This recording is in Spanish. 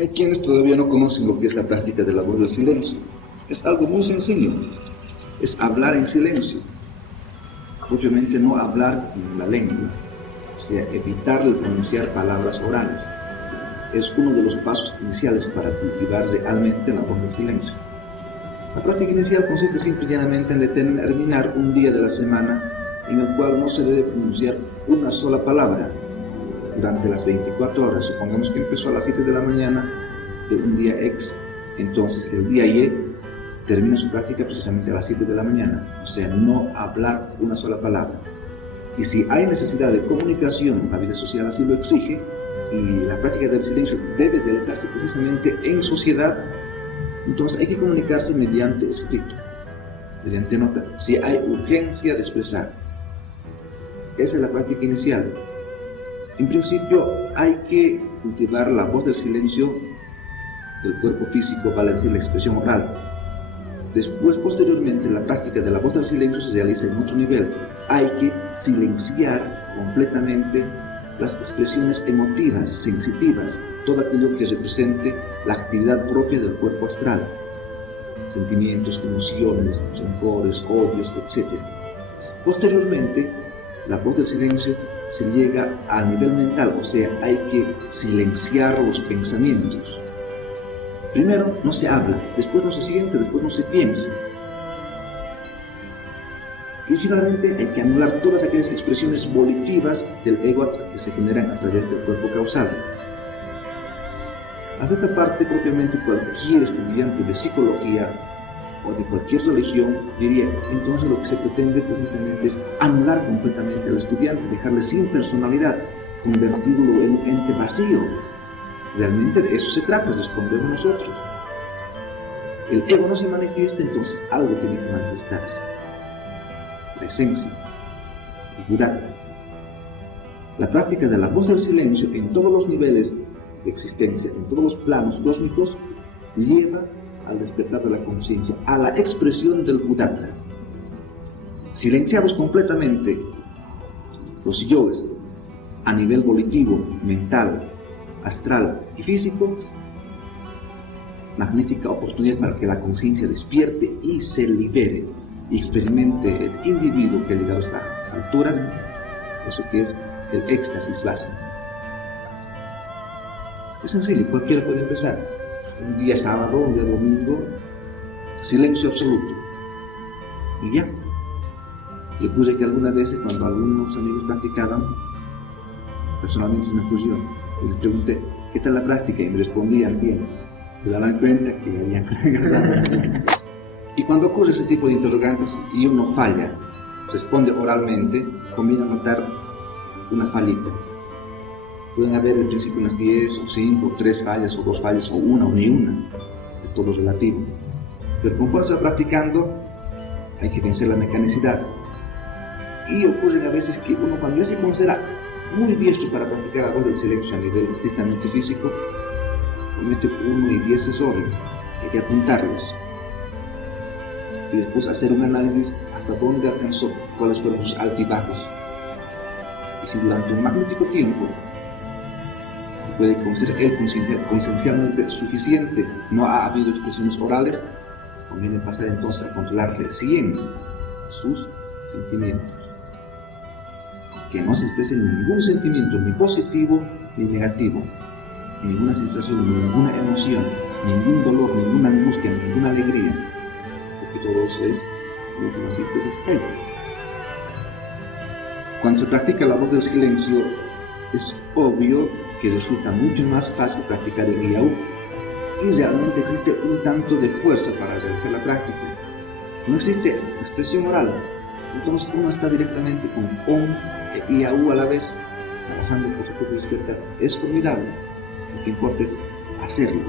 Hay quienes todavía no conocen lo que es la práctica de la voz del silencio. Es algo muy sencillo, es hablar en silencio. Obviamente no hablar en la lengua, o sea, evitar el pronunciar palabras orales. Es uno de los pasos iniciales para cultivar realmente la voz del silencio. La práctica inicial consiste simple y llanamente en determinar un día de la semana en el cual no se debe pronunciar una sola palabra durante las 24 horas. Supongamos que empezó a las 7 de la mañana de un día X, entonces el día Y termina su práctica precisamente a las 7 de la mañana, o sea, no hablar una sola palabra. Y si hay necesidad de comunicación, la vida social así lo exige, y la práctica del silencio debe realizarse precisamente en sociedad, entonces hay que comunicarse mediante escrito, mediante nota, si hay urgencia de expresar. Esa es la práctica inicial. En principio hay que cultivar la voz del silencio del cuerpo físico, vale decir la expresión oral. Después, posteriormente, la práctica de la voz del silencio se realiza en otro nivel. Hay que silenciar completamente las expresiones emotivas, sensitivas, todo aquello que represente la actividad propia del cuerpo astral, sentimientos, emociones, rencores, odios, etc. Posteriormente, la voz del silencio se llega al nivel mental, o sea, hay que silenciar los pensamientos. Primero no se habla, después no se siente, después no se piensa. Y finalmente hay que anular todas aquellas expresiones volitivas del ego que se generan a través del cuerpo causal. Hasta esta parte, propiamente, cualquier estudiante de psicología o de cualquier religión diría, entonces lo que se pretende precisamente es anular completamente al estudiante, dejarle sin personalidad, convertirlo en un ente vacío. Realmente de eso se trata, respondemos nosotros. El ego no se manifiesta, entonces algo tiene que manifestarse. La esencia, el Buddha. La práctica de la voz del silencio en todos los niveles de existencia, en todos los planos cósmicos, lleva al despertar de la conciencia, a la expresión del Buddha. Silenciados completamente los yoes a nivel volitivo, mental, astral y físico, magnífica oportunidad para que la conciencia despierte y se libere y experimente el individuo que ha llegado a estas alturas, eso que es el éxtasis básico. Es sencillo, cualquiera puede empezar. Un día sábado, un día domingo, silencio absoluto. Y ya. Y ocurre que algunas veces cuando algunos amigos practicaban, personalmente se me ocurrió, y les pregunté, ¿qué tal la práctica? Y me respondían bien. Se daban cuenta que habían ganado. Y cuando ocurre ese tipo de interrogantes y uno falla, responde oralmente, comienza a notar una fallita. Pueden haber al principio unas 10 o 5 o 3 fallas o 2 fallas o una o ni una. Es todo relativo. Pero conforme se va practicando, hay que vencer la mecanicidad. Y ocurre a veces que uno cuando ya se considera muy diestro para practicar la voz del silencio a nivel estrictamente físico, comete 1 y 10 errores, hay que apuntarlos. Y después hacer un análisis hasta dónde alcanzó, cuáles fueron sus altibajos. Y si durante un magnífico tiempo puede considerar él conciencialmente suficiente, no ha habido expresiones orales, conviene pasar entonces a controlar recién sus sentimientos. Que no se exprese ningún sentimiento, ni positivo ni negativo, ninguna sensación, ninguna emoción, ningún dolor, ninguna angustia, ninguna alegría, porque todo eso es lo que nos expresa él. Cuando se practica la voz del silencio, es obvio que resulta mucho más fácil practicar el IAU, y realmente existe un tanto de fuerza para realizar la práctica. No existe expresión oral, entonces uno está directamente con OM e IAU a la vez, trabajando por su propio despertar. Es formidable, lo que importa es hacerlo.